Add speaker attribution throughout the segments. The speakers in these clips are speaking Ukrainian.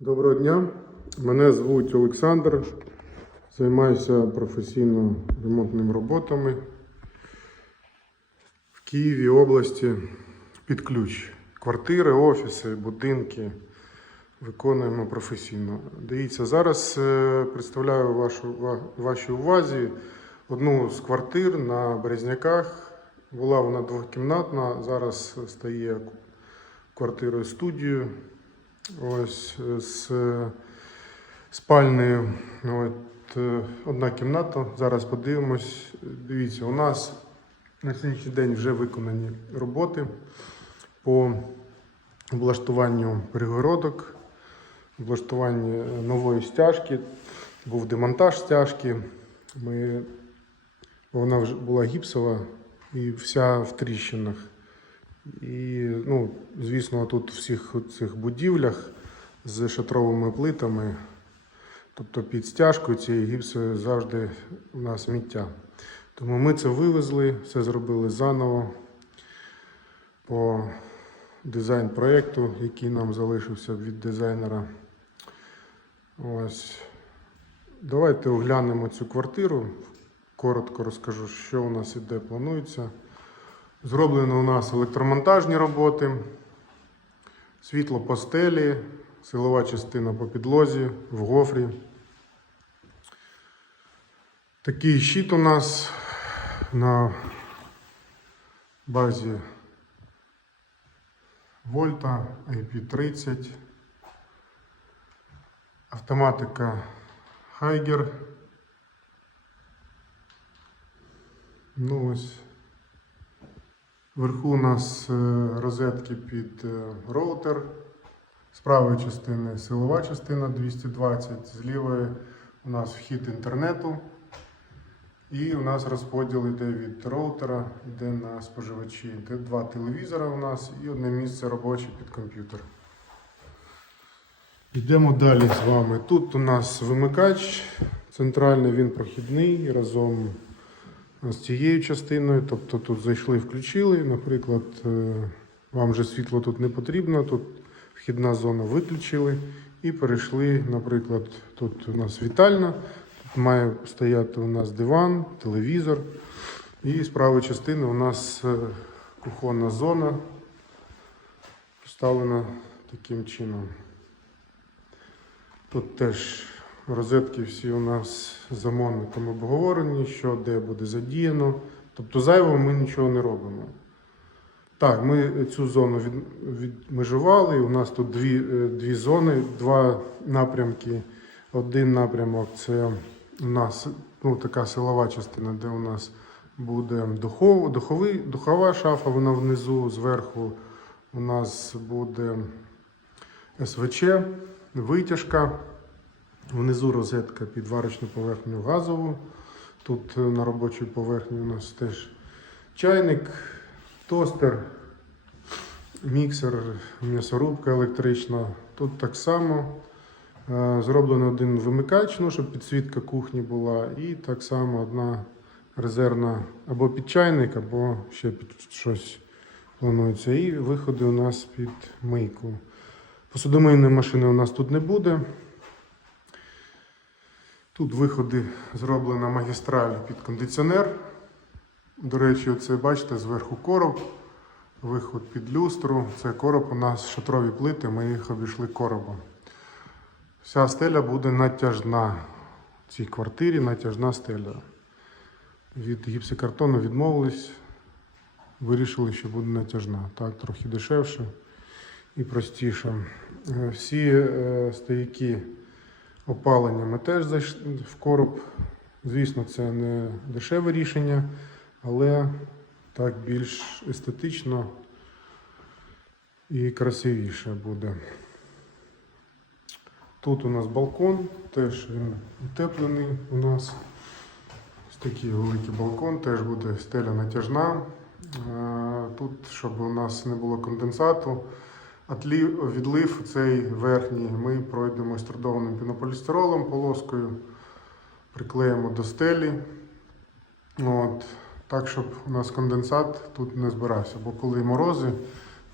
Speaker 1: Доброго дня. Мене звуть Олександр. Займаюся професійно ремонтними роботами в Києві, області під ключ. Квартири, офіси, будинки виконуємо професійно. Дивіться, зараз е, представляю вашу, вашій увазі одну з квартир на Березняках. Була вона двохкімнатна, зараз стає квартирою студією. Ось е, з е, спальнею. От, е, одна кімната. Зараз подивимось. Дивіться, у нас на сьогоднішній день вже виконані роботи по облаштуванню перегородок, облаштуванню нової стяжки. Був демонтаж стяжки. Ми, вона вже була гіпсова і вся в тріщинах. І, ну, звісно, тут в всіх цих будівлях з шатровими плитами, тобто під стяжкою цієї гіпсової завжди у нас сміття. Тому ми це вивезли, все зробили заново по дизайн проєкту, який нам залишився від дизайнера. Ось. Давайте оглянемо цю квартиру. Коротко розкажу, що у нас іде, планується. Зроблено у нас електромонтажні роботи, світло по стелі, силова частина по підлозі, в гофрі. Такий щит у нас на базі Вольта IP30. Автоматика Хайгер. Ну ось. Вверху у нас е, розетки під е, роутер. З правої частини силова частина 220, з у нас вхід інтернету. І у нас розподіл йде від роутера, йде на споживачі. Йде два телевізора у нас і одне місце робоче під комп'ютер. Йдемо далі з вами. Тут у нас вимикач центральний, він прохідний разом з цією частиною. Тобто тут зайшли, включили. Наприклад, е, вам же світло тут не потрібно, тут вхідна зона виключили і перейшли, наприклад, тут у нас вітальна, тут має стояти у нас диван, телевізор. І з правої частини у нас е, кухонна зона поставлена таким чином. Тут теж розетки всі у нас замовником обговорені, що де буде задіяно. Тобто зайвого ми нічого не робимо. Так, ми цю зону від, відмежували. У нас тут дві, е, дві зони, два напрямки. Один напрямок це у нас ну, така силова частина, де у нас буде духов, духовий, духова шафа, вона внизу, зверху у нас буде СВЧ, витяжка. Внизу розетка під варочну поверхню газову. Тут е, на робочій поверхні у нас теж чайник, тостер, міксер, м'ясорубка електрична. Тут так само е, зроблено один вимикач, ну, щоб підсвітка кухні була, і так само одна резервна або під чайник, або ще під щось планується. І виходи у нас під мийку. Посудомийної машини у нас тут не буде. Тут виходи зроблена магістраль під кондиціонер. До речі, оце бачите, зверху короб, виход під люстру. Це короб у нас шатрові плити, ми їх обійшли коробом. Вся стеля буде натяжна. В цій квартирі натяжна стеля. Від гіпсокартону відмовились, вирішили, що буде натяжна. Так, трохи дешевше і простіше. Е, Всі е, стояки опалення ми теж зайшли в короб. Звісно, це не дешеве рішення, але так більш естетично і красивіше буде. Тут у нас балкон, теж він утеплений у нас. Ось такий великий балкон, теж буде стеля натяжна. Е, Тут, щоб у нас не було конденсату, відлив цей верхній ми пройдемо струдованим пінополістиролом полоскою, приклеїмо до стелі. От, так, щоб у нас конденсат тут не збирався. Бо коли морози,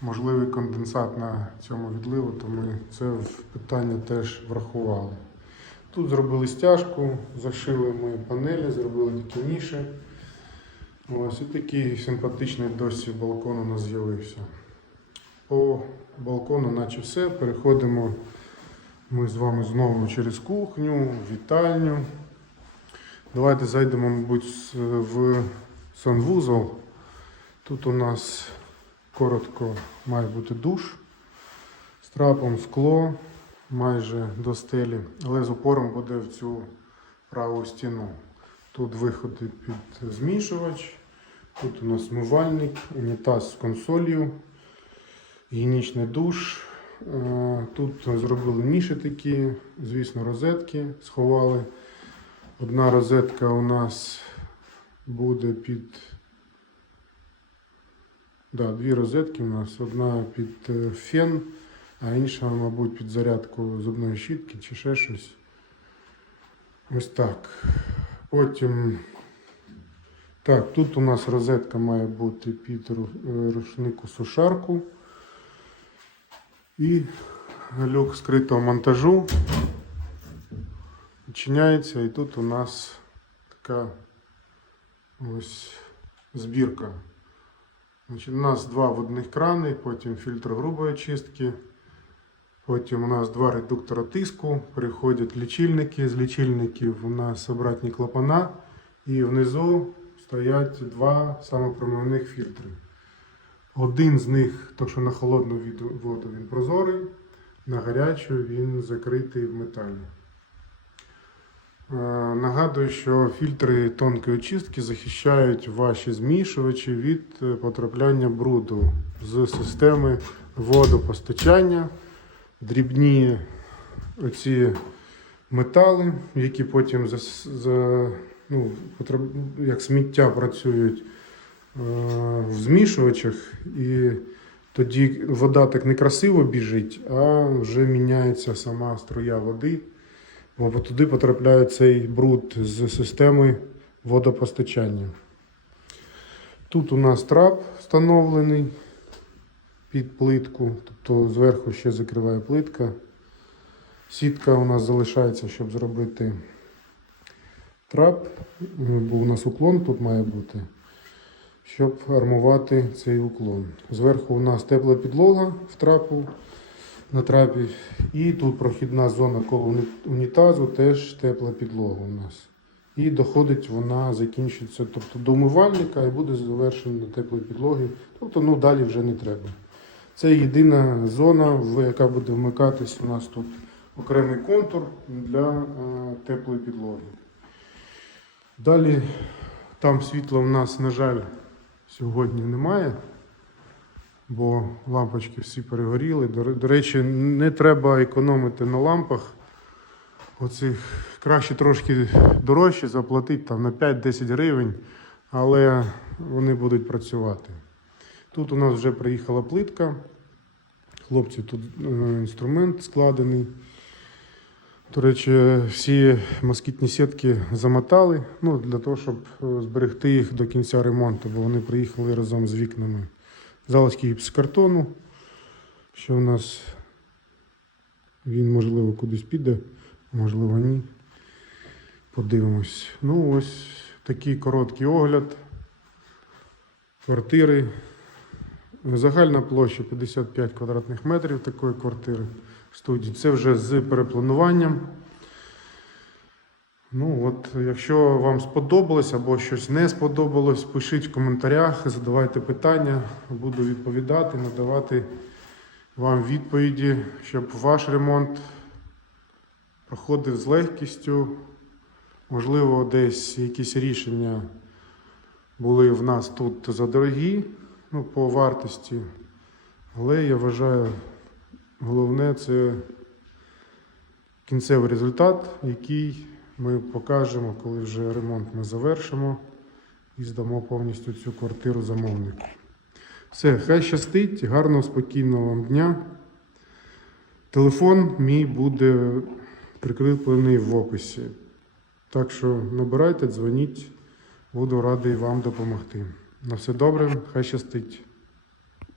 Speaker 1: можливий конденсат на цьому відливу, то ми це питання теж врахували. Тут зробили стяжку, зашили ми панелі, зробили такі ніші. Ось і такий симпатичний досі балкон у нас з'явився. По балкону, наче все. Переходимо ми з вами знову через кухню, вітальню. Давайте зайдемо, мабуть, в санвузол. Тут у нас коротко має бути душ з трапом скло майже до стелі, але з опором буде в цю праву стіну. Тут виходи під змішувач, тут у нас мивальник, унітаз з консолью, гігієнічний душ. Е, Тут зробили ніші такі, звісно, розетки сховали. Одна розетка у нас буде під. Да, дві розетки у нас. Одна під е, фен, а інша, мабуть, під зарядку зубної щітки чи ще щось. Ось так. Потім. Так, тут у нас розетка має бути під е, рушнику сушарку. І люк скритого монтажу відчиняється, і тут у нас така ось збірка. Значить, у нас два водних крани, потім фільтр грубої очистки. Потім у нас два редуктора тиску, переходять лічильники. З лічильників у нас обратні клапана. І внизу стоять два самопромивних фільтри. Один з них, то що на холодну воду він прозорий, на гарячу він закритий в металі. Е, Нагадую, що фільтри тонкої очистки захищають ваші змішувачі від е, потрапляння бруду з системи водопостачання, дрібні оці метали, які потім за, за, ну, як сміття працюють е, змішувачах, і тоді вода так некрасиво біжить, а вже міняється сама струя води. Бо туди потрапляє цей бруд з системи водопостачання. Тут у нас трап встановлений під плитку, тобто зверху ще закриває плитка. Сітка у нас залишається, щоб зробити трап, бо у нас уклон тут має бути, щоб армувати цей уклон. Зверху у нас тепла підлога в трапу на трапі. І тут прохідна зона коло унітазу, теж тепла підлога у нас. І доходить вона, закінчується тобто, до умивальника і буде завершена теплої підлоги. Тобто ну, далі вже не треба. Це єдина зона, в яка буде вмикатись. У нас тут окремий контур для е, теплої підлоги. Далі там світла в нас, на жаль, сьогодні немає бо лампочки всі перегоріли. До, речі, не треба економити на лампах. Оцих краще трошки дорожче заплатити там, на 5-10 гривень, але вони будуть працювати. Тут у нас вже приїхала плитка. Хлопці, тут е, інструмент складений. До речі, всі москітні сітки замотали ну, для того, щоб е, зберегти їх до кінця ремонту, бо вони приїхали разом з вікнами залишки гіпсокартону, що у нас він, можливо, кудись піде, можливо, ні. Подивимось. Ну, ось такий короткий огляд квартири. Загальна площа 55 квадратних метрів такої квартири студії. Це вже з переплануванням. Ну от, якщо вам сподобалось або щось не сподобалось, пишіть в коментарях, задавайте питання, буду відповідати, надавати вам відповіді, щоб ваш ремонт проходив з легкістю. Можливо, десь якісь рішення були в нас тут задорогі ну, по вартості. Але я вважаю, головне це кінцевий результат, який ми покажемо, коли вже ремонт ми завершимо і здамо повністю цю квартиру замовнику. Все, хай щастить, гарного, спокійного вам дня. Телефон мій буде прикріплений в описі. Так що набирайте, дзвоніть, буду радий вам допомогти. На все добре, хай щастить.